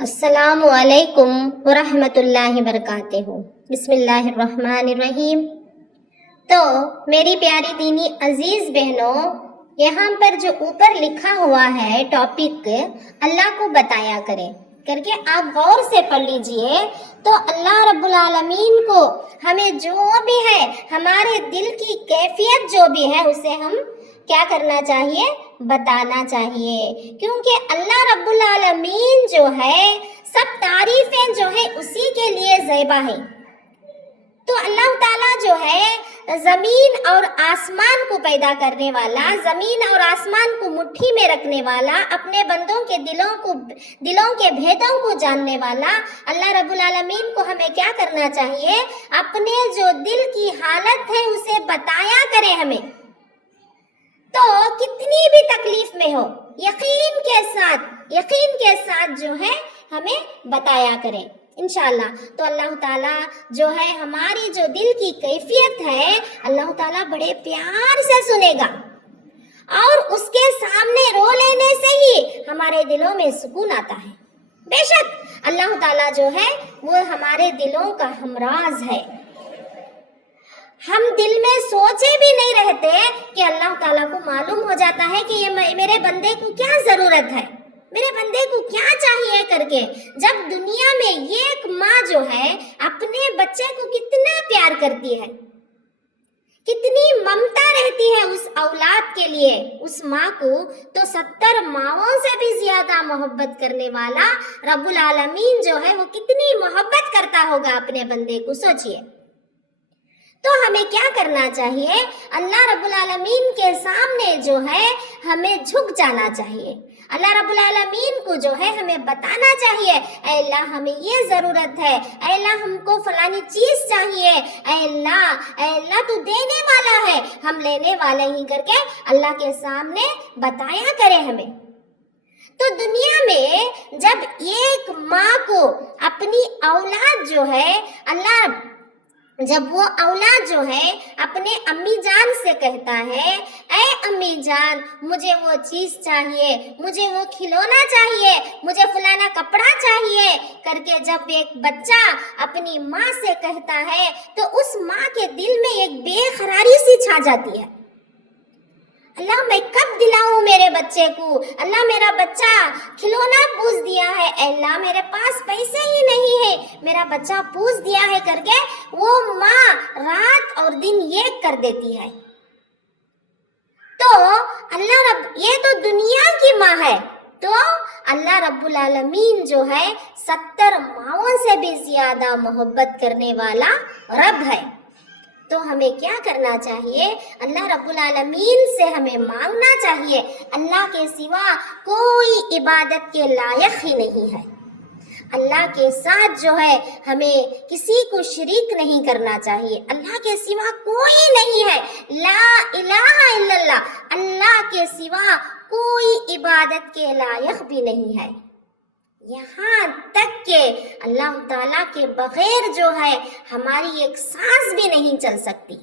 السلام علیکم ورحمۃ اللہ وبرکاتہ۔ بسم اللہ الرحمن الرحیم۔ تو میری پیاری دینی عزیز بہنوں، یہاں پر جو اوپر لکھا ہوا ہے ٹاپک اللہ کو بتایا کرے کر کے آپ غور سے پڑھ لیجئے، تو اللہ رب العالمین کو ہمیں جو بھی ہے، ہمارے دل کی کیفیت جو بھی ہے، اسے ہم کیا کرنا چاہیے؟ بتانا چاہیے، کیونکہ اللہ رب العالمین جو ہے سب تعریفیں جو ہے اسی کے لیے زیبا ہے۔ تو اللہ تعالیٰ جو ہے زمین اور آسمان کو پیدا کرنے والا، زمین اور آسمان کو مٹھی میں رکھنے والا، اپنے بندوں کے دلوں کے بھیدوں کو جاننے والا اللہ رب العالمین کو ہمیں کیا کرنا چاہیے؟ اپنے جو دل کی حالت ہے اسے بتایا کرے ہمیں۔ تو کتنی بھی تکلیف میں ہو، یقین کے ساتھ جو ہے ہمیں بتایا کرے انشاءاللہ۔ تو اللہ تعالیٰ جو ہے ہماری جو دل کی کیفیت ہے، اللہ تعالیٰ بڑے پیار سے سنے گا، اور اس کے سامنے رو لینے سے ہی ہمارے دلوں میں سکون آتا ہے۔ بے شک اللہ تعالیٰ جو ہے وہ ہمارے دلوں کا ہمراز ہے۔ ہم دل میں سوچے بھی نہیں رہتے کہ اللہ تعالیٰ کو معلوم ہو جاتا ہے کہ یہ میرے بندے کو کیا ضرورت ہے، میرے بندے کو کیا چاہیے کر کے۔ جب دنیا میں ایک ماں جو ہے اپنے بچے کو کتنا پیار کرتی ہے، کتنی ممتا رہتی ہے اس اولاد کے لیے، اس ماں کو، تو 70 ماؤں سے بھی زیادہ محبت کرنے والا رب العالمین جو ہے وہ کتنی محبت کرتا ہوگا اپنے بندے کو، سوچئے۔ تو ہمیں کیا کرنا چاہیے؟ اللہ رب العالمین کے سامنے جو ہے ہمیں جھک جانا چاہیے۔ اللہ رب العالمین کو جو ہے ہمیں بتانا چاہیے، اے اللہ ہمیں یہ ضرورت ہے، اے اللہ ہم کو فلانی چیز چاہیے، اے اللہ تو دینے والا ہے، ہم لینے والے ہی کر کے اللہ کے سامنے بتایا کرے ہمیں۔ تو دنیا میں جب ایک ماں کو اپنی اولاد جو ہے جب وہ اولاد جو ہے اپنے امی جان سے کہتا ہے، اے امی جان مجھے وہ چیز چاہیے، مجھے وہ کھلونا چاہیے، مجھے فلانا کپڑا چاہیے کر کے جب ایک بچہ اپنی ماں سے کہتا ہے، تو اس ماں کے دل میں ایک بے قراری سی چھا جاتی ہے۔ اللہ میں کب دلاؤں میرے بچے کو، اللہ میرا بچہ کھلونا پوچھ دیا ہے، اے اللہ میرے پاس پیسے ہی نہیں ہے، میرا بچہ پوچھ دیا ہے کر کے وہ ماں رات اور دن ایک کر دیتی ہے۔ تو یہ تو دنیا کی ماں ہے، تو اللہ رب العالمین جو ہے 70 ماؤں سے بھی زیادہ محبت کرنے والا رب ہے۔ تو ہمیں کیا کرنا چاہیے؟ اللہ رب العالمین سے ہمیں مانگنا چاہیے۔ اللہ کے سوا کوئی عبادت کے لائق ہی نہیں ہے۔ اللہ کے ساتھ جو ہے ہمیں کسی کو شریک نہیں کرنا چاہیے۔ اللہ کے سوا کوئی نہیں ہے، لا الہ الا اللہ، اللہ کے سوا کوئی عبادت کے لائق بھی نہیں ہے۔ یہاں تک کہ اللہ تعالیٰ کے بغیر جو ہے ہماری ایک سانس بھی نہیں چل سکتی۔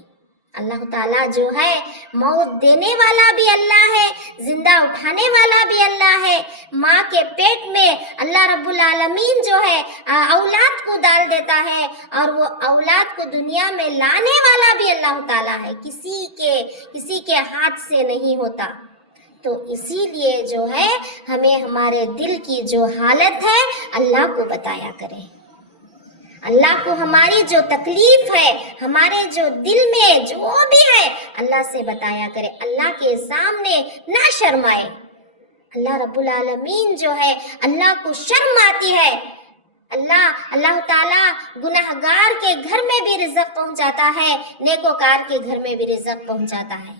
اللہ تعالیٰ جو ہے موت دینے والا بھی اللہ ہے، زندہ اٹھانے والا بھی اللہ ہے۔ ماں کے پیٹ میں اللہ رب العالمین جو ہے اولاد کو ڈال دیتا ہے، اور وہ اولاد کو دنیا میں لانے والا بھی اللہ تعالیٰ ہے، کسی کے ہاتھ سے نہیں ہوتا۔ تو اسی لیے جو ہے ہمیں ہمارے دل کی جو حالت ہے اللہ کو بتایا کرے، اللہ کو ہماری جو تکلیف ہے، ہمارے جو دل میں جو بھی ہے اللہ سے بتایا کرے، اللہ کے سامنے نہ شرمائے۔ اللہ رب العالمین جو ہے اللہ کو شرم آتی ہے۔ اللہ تعالیٰ گنہگار کے گھر میں بھی رزق پہنچاتا ہے، نیکوکار کے گھر میں بھی رزق پہنچاتا ہے۔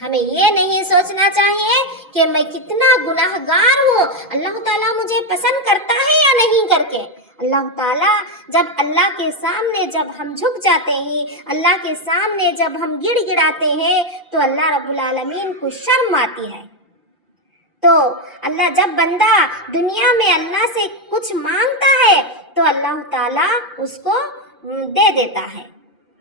ہمیں یہ نہیں سوچنا چاہیے کہ میں کتنا گنہگار ہوں، اللہ تعالیٰ مجھے پسند کرتا ہے یا نہیں کر کے۔ اللہ تعالیٰ جب اللہ کے سامنے جب ہم جھک جاتے ہیں، اللہ کے سامنے جب ہم گڑ گڑاتے ہیں، تو اللہ رب العالمین کو شرم آتی ہے۔ تو اللہ جب بندہ دنیا میں اللہ سے کچھ مانگتا ہے تو اللہ تعالیٰ اس کو دے دیتا ہے۔